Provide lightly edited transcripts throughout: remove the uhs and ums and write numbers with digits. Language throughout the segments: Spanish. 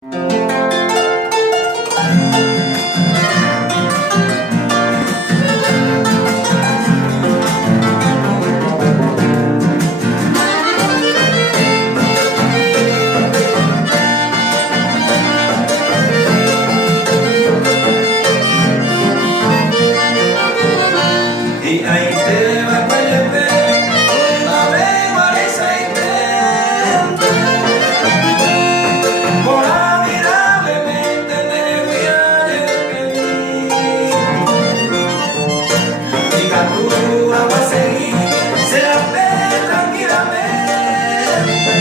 Y ahí te va a una memoria por admirablemente te voy a despedir. Mi captura va a seguir, se la ve tranquilamente.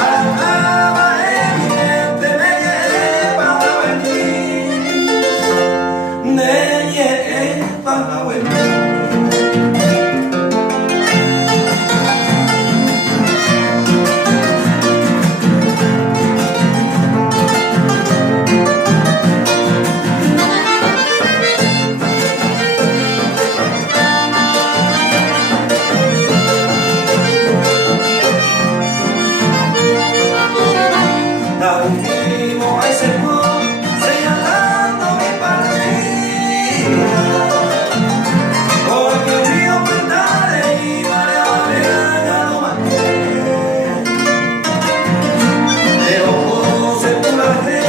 A la fama evidente me lleva a venir, me lleva a venir. Unimos a ese pueblo señalando mi partida, porque un río Puentales y marea ya no más de ojos se pura rey,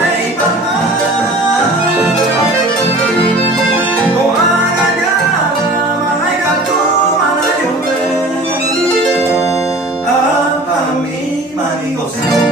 rey con agallada, manaigatú, manayombe, a mi marigosa.